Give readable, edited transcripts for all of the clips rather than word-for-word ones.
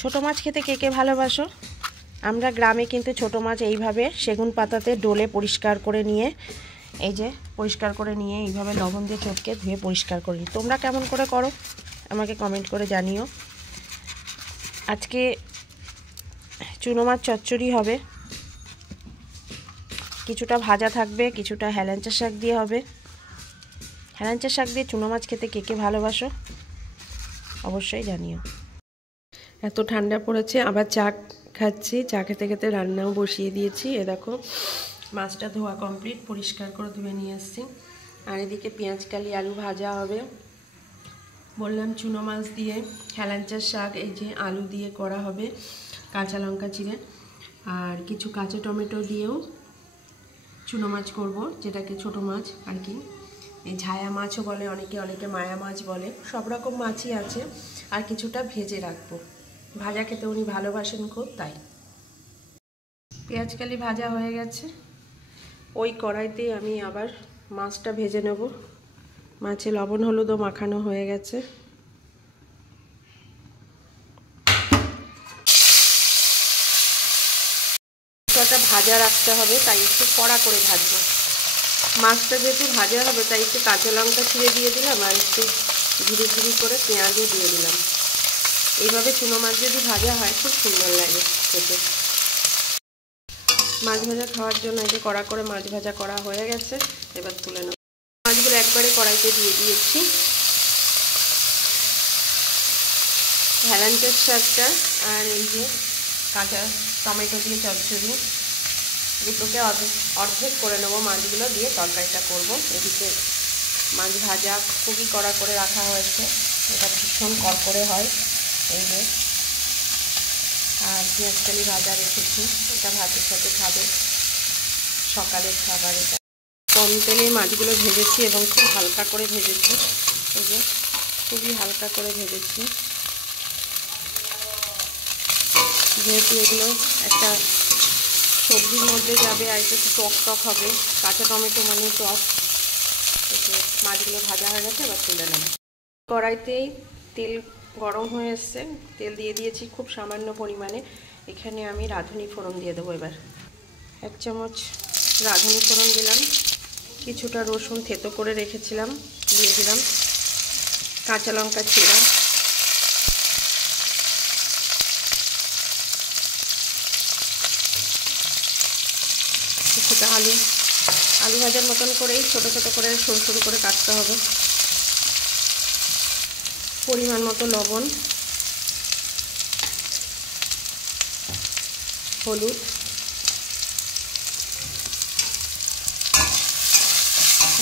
ছোট মাছ খেতে কে কে ভালোবাসো? আমরা গ্রামে কিন্তু ছোট মাছ এইভাবে সেগুন পাতাতে ডলে পরিষ্কার করে নিয়ে এইভাবে লবণ দিয়ে চটকে ধুয়ে পরিষ্কার করি। তোমরা কেমন করে করো আমাকে কমেন্ট করে জানিও। আজকে চুনো মাছ চচ্চড়ি হবে, কিছুটা ভাজা থাকবে, কিছুটা হেলেঞ্চা শাক দিয়ে হবে। হেলেঞ্চা শাক দিয়ে চুনো মাছ খেতে কে কে ভালোবাসো অবশ্যই জানিও। এত ঠান্ডা পড়েছে, আবার চা খাচ্ছি। চা খেতে খেতে রান্নাও বসিয়ে দিয়েছি। এ দেখো মাছটা ধোয়া কমপ্লিট, পরিষ্কার করে ধুয়ে নিয়ে এসেছি। আর এদিকে পেঁয়াজ কালি আলু ভাজা হবে। বললাম চুনো মাছ দিয়ে হেলেঞ্চার শাক এই যে আলু দিয়ে করা হবে, কাঁচা লঙ্কা চিড়ে, আর কিছু কাঁচা টমেটো দিয়েও চুনো মাছ করব, যেটাকে ছোট মাছ আর কি। এই ঝায়া মাছও বলে অনেকে, অনেকে মায়া মাছ বলে, সব রকম মাছই আছে। আর কিছুটা ভেজে রাখবো, ভাজা খেতে উনি ভালোবাসেন খুব, তাই। পেঁয়াজ কালি ভাজা হয়ে গেছে, ওই কড়াইতেই আমি আবার মাছটা ভেজে নেব। মাছে লবণ হলুদও মাখানো হয়ে গেছে। মাছটা ভাজা রাখতে হবে, তাই একটু কড়া করে ভাজবো। মাছটা যেহেতু ভাজা হবে তাই একটু কাঁচা লঙ্কা ছিঁড়ে দিয়ে দিলাম, আর একটু ধীরে ধীরে করে পেঁয়াজও দিয়ে দিলাম। এইভাবে চুনো মাছ যদি ভাজা হয় খুব সুন্দর লাগে খেতে। মাছ ভাজা খাওয়ার জন্য এই যে কড়া করে মাছ ভাজা করা হয়ে গেছে, এবার তুলে নেব। মাছগুলো একবারে কড়াইতে দিয়ে দিয়েছি। হেলেঞ্চার শাকটা আর এই যে কাঁচা টমেটো দিয়ে চচ্চড়ি, দুটোকে অর্ধেক করে নেবো। মাছগুলো দিয়ে তরকারিটা করব। এদিকে মাছ ভাজা খুবই কড়া করে রাখা হয়েছে, এটা ভীষণ কড়কড়ে হয় এই যে। আর পেঁয়াজ কালি ভাজা রেখেছি, এটা ভাতের সাথে খাবে, সকালের খাবার এটা। কম তেলে মাছগুলো ভেজেছি এবং খুব হালকা করে ভেজেছি, এই যে খুবই হালকা করে ভেজেছি। যেহেতু এগুলো একটা সবজির মধ্যে যাবে আর একটু টক টক হবে, কাঁচা টমেটো মানে টক। মাছগুলো ভাজা হয়ে গেছে, এবার তুলে নেব। কড়াইতেই তেল গরম হয়ে এসছে, তেল দিয়ে দিয়েছি খুব সামান্য পরিমাণে। এখানে আমি রাঁধুনি ফোড়ন দিয়ে দেবো। এবার 1 চামচ রাঁধুনি ফোড়ন দিলাম, কিছুটা রসুন থেতো করে রেখেছিলাম দিয়ে দিলাম, কাঁচা লঙ্কা চিরা, কিছুটা আলু ভাজার মতন করেই ছোটো ছোটো করে সরু সরু করে কাটতে হবে। পরিমাণ মতো লবণ, হলুদ,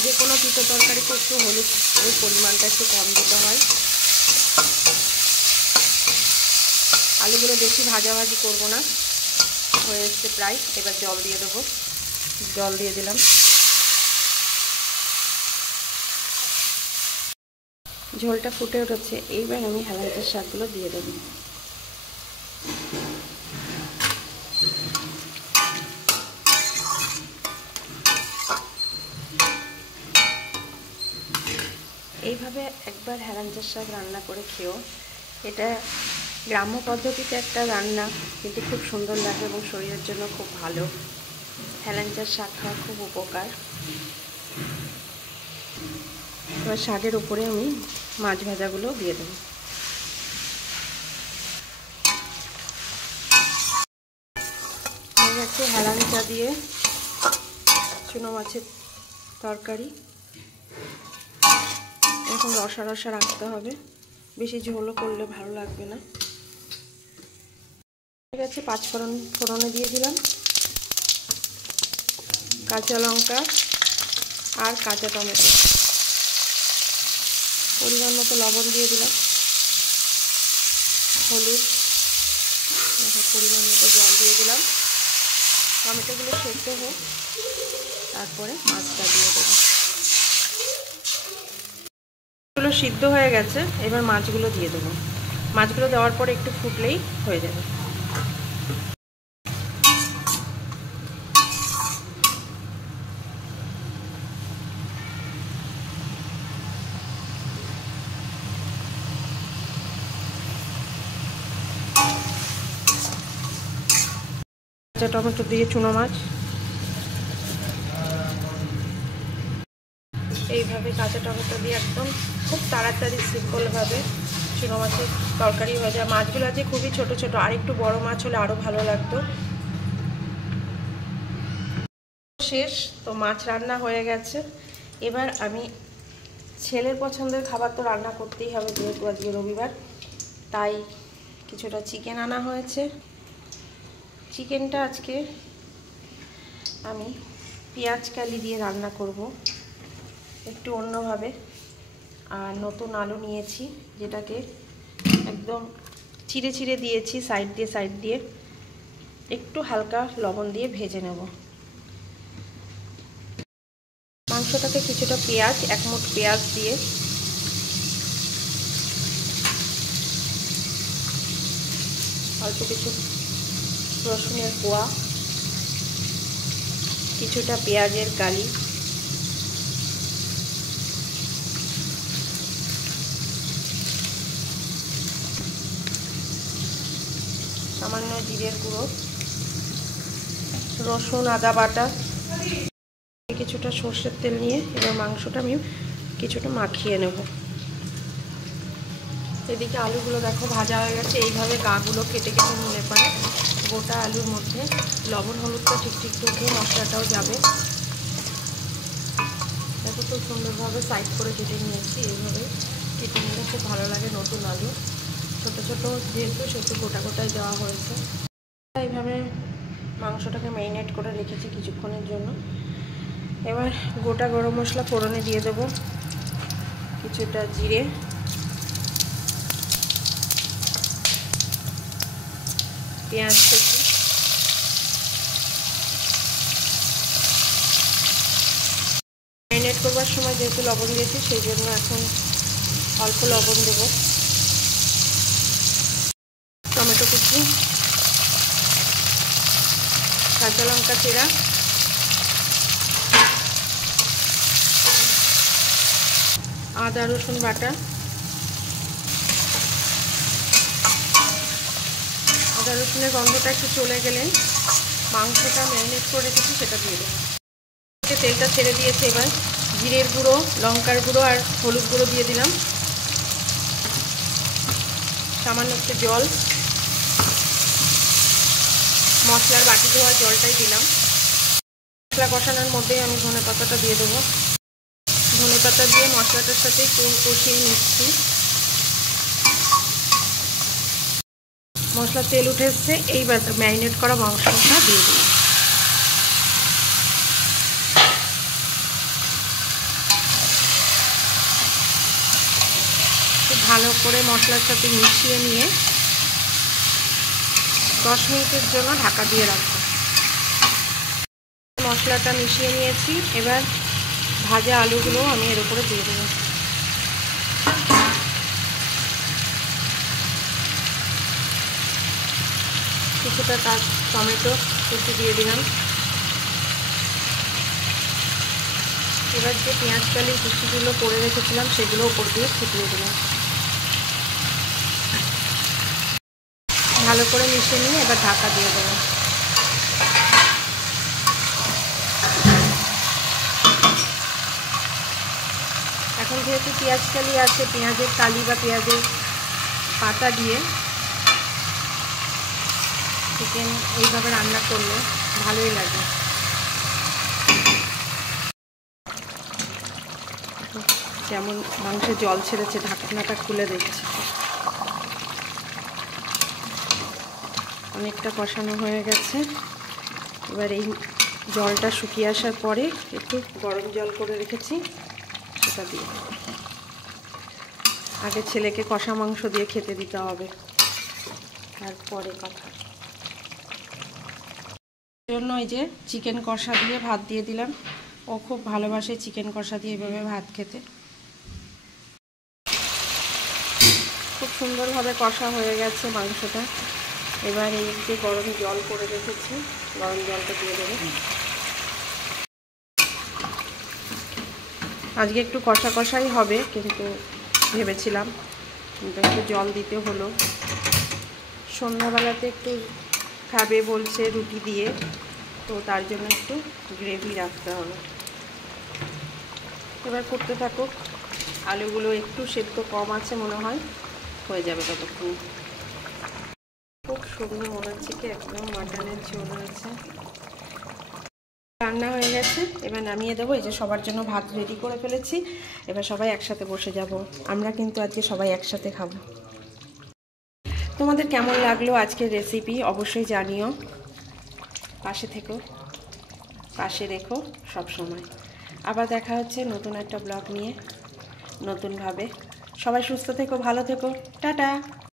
যে কোনো তিতো তরকারিতে একটু হলুদ এই পরিমাণটা একটু কম দিতে হয়। আলুগুলো বেশি ভাজাভাজি করব না, হয়ে এসছে প্রায়। এবার জল দিয়ে দেবো, জল দিয়ে দিলাম। ঝোলটা ফুটে উঠেছে, এইবার আমি হেলেঞ্চার শাকগুলো দিয়ে দেবো। এইভাবে একবার হেলেঞ্চার শাক রান্না করে খেও। এটা গ্রাম্য পদ্ধতিতে একটা রান্না, কিন্তু খুব সুন্দর লাগে এবং শরীরের জন্য খুব ভালো। হেলেঞ্চার শাক খাওয়া খুব উপকার। এবার শাকের উপরে আমি মাছ ভাজাগুলো দিয়ে দেবো। হয়ে গেছে হেলেঞ্চা দিয়ে চুনো মাছের তরকারি। এখন রসা রসা রাখতে হবে, বেশি ঝোলও করলে ভালো লাগবে না। হয়ে গেছে, 5 ফোড়নে দিয়ে দিলাম কাঁচা লঙ্কা আর কাঁচা টমেটো, পরিমাণ মতো লবণ দিয়ে দিলাম, হলুদ, পরিমাণ মতো জল দিয়ে দিলাম। টমেটোগুলো সেদ্ধ হোক, তারপরে মাছটা দিয়ে দেবো। এগুলো সিদ্ধ হয়ে গেছে, এবার মাছগুলো দিয়ে দেবো। মাছগুলো দেওয়ার পর একটু ফুটলেই হয়ে যাবে। কাঁচা টমেটো দিয়ে চুনো মাছ, এইভাবে কাঁচা টমেটো দিয়ে একদম খুব তাড়াতাড়ি সিম্পলভাবে চুনো মাছের তরকারি হয়ে যায়। মাছগুলো আছে খুবই ছোট ছোট, আর একটু বড় মাছ হলে আরও ভালো লাগতো। শেষ তো, মাছ রান্না হয়ে গেছে। এবার আমি ছেলের পছন্দের খাবার তো রান্না করতেই হবে, যেহেতু আজকে রবিবার, তাই কিছুটা চিকেন আনা হয়েছে। চিকেনটা আজকে আমি পেঁয়াজ কালি দিয়ে রান্না করব একটু অন্যভাবে। আর নতুন আলু নিয়েছি, যেটাকে একদম চিড়ে চিড়ে দিয়েছি সাইড দিয়ে একটু হালকা লবণ দিয়ে ভেজে নেব। মাংসটাকে কিছুটা পেঁয়াজ, 1 মুঠ পেঁয়াজ দিয়ে অল্প কিছু রসুনের কোয়া, কিছুটা পেঁয়াজের কালি, সামান্য জিরের গুঁড়ো, রসুন আদা বাটা, কিছুটা সর্ষের তেল নিয়ে এবার মাংসটা আমি কিছুটা মাখিয়ে নেব। এদিকে আলুগুলো দেখো ভাজা হয়ে গেছে। এইভাবে গাগুলো কেটে কেটে নিলে পারে গোটা আলুর মধ্যে লবণ হলুদটা ঠিক ঢুকে মশলাটাও যাবে। দেখো খুব সুন্দরভাবে সাইড করে কেটে নিয়েছি। এইভাবে কেটে নিলে খুব ভালো লাগে। নতুন আলু ছোটো ছোটো যেহেতু সেহেতু গোটা গোটায় দেওয়া হয়েছে। এইভাবে মাংসটাকে ম্যারিনেট করে রেখেছি কিছুক্ষণের জন্য। এবার গোটা গরম মশলা ফোড়নে দিয়ে দেবো, কিছুটা জিরে, পেঁয়াজ কুচি, ম্যারিনেট করবার সময় যেহেতু লবণ দিয়েছি সেই জন্য এখন অল্প লবণ দেব। টমেটো কুচি, কাঁচা লঙ্কা চিরা, আদা রসুন বাটা, আদা রসুনের গন্ধটা একটু চলে গেলে মাংসটা ম্যারিনেট করে রেখেছি সেটা দিয়ে দেবো। তেলটা ছেড়ে দিয়েছে। এবার জিরের গুঁড়ো, লঙ্কার গুঁড়ো আর হলুদ গুঁড়ো দিয়ে দিলাম, সামান্য একটু জল, মশলার বাটি ধোয়া জলটাই দিলাম। মশলা কষানোর মধ্যেই আমি ধনেপাতাটা দিয়ে দেবো। ধনেপাতা দিয়ে মশলাটার সাথে কষিয়ে নিচ্ছি। মশলা তেল উঠে এসছে, এইবার ম্যারিনেট করা মাংসটা দিয়ে দিই। খুব ভালো করে মশলার সাথে মিশিয়ে নিয়ে 10 মিনিটের জন্য ঢাকা দিয়ে রাখবো। মশলাটা মিশিয়ে নিয়েছি। এবার ভাজা আলুগুলো আমি এর উপরে দিয়ে দেবো। কিছুটা টমেটো কুচি দিয়ে দিলাম। এবার যে পেঁয়াজ কালির কুচিগুলো করে রেখেছিলাম সেগুলো উপর দিয়ে ছিটিয়ে দিলাম। ভালো করে মিশিয়ে নিয়ে এবার ঢাকা দিয়ে দেবো। এখন যেহেতু পেঁয়াজ কালি আছে, পেঁয়াজের কালি বা পেঁয়াজের পাতা দিয়ে চিকেন এইভাবে রান্না করলে ভালোই লাগে। যেমন মাংসে জল ছেড়েছে, ঢাকনাটা খুলে দেখছি। অনেকটা কষানো হয়ে গেছে। এবার এই জলটা শুকিয়ে আসার পরে একটু গরম জল করে রেখেছি সেটা দিয়ে, আগে ছেলেকে কষা মাংস দিয়ে খেতে দিতে হবে, তারপরে কথা। জন্য এই যে চিকেন কষা দিয়ে ভাত দিয়ে দিলাম। ও খুব ভালোবাসে চিকেন কষা দিয়ে এভাবে ভাত খেতে। খুব সুন্দরভাবে কষা হয়ে গেছে মাংসটা। এবার এই যে গরম জল করে রেখেছি, গরম জলটা দিয়ে দেবো। আজকে একটু কষা কষাই হবে, কিন্তু ভেবেছিলাম কিন্তু একটু জল দিতে হলো। সন্ধ্যাবেলাতে একটু খাবে বলছে রুটি দিয়ে, তো তার জন্য একটু গ্রেভি রাখতে হবে। এবার করতে থাকুক। আলুগুলো একটু সেদ্ধ কম আছে মনে হয়, হয়ে যাবে ততক্ষণ। খুব সুন্দর মনে হচ্ছে কি একদম মাটনের ঝোল হয়েছে। রান্না হয়ে গেছে, এবার নামিয়ে দেবো। এই যে সবার জন্য ভাত রেডি করে ফেলেছি, এবার সবাই একসাথে বসে যাব। আমরা কিন্তু আজকে সবাই একসাথে খাবো। তোমাদের কেমন লাগলো আজকের রেসিপি অবশ্যই জানিও। পাশে থেকো, পাশে রেখো সব সময়। আবার দেখা হচ্ছে নতুন একটা ব্লগ নিয়ে, নতুনভাবে। সবাই সুস্থ থেকো, ভালো থেকো, টাটা।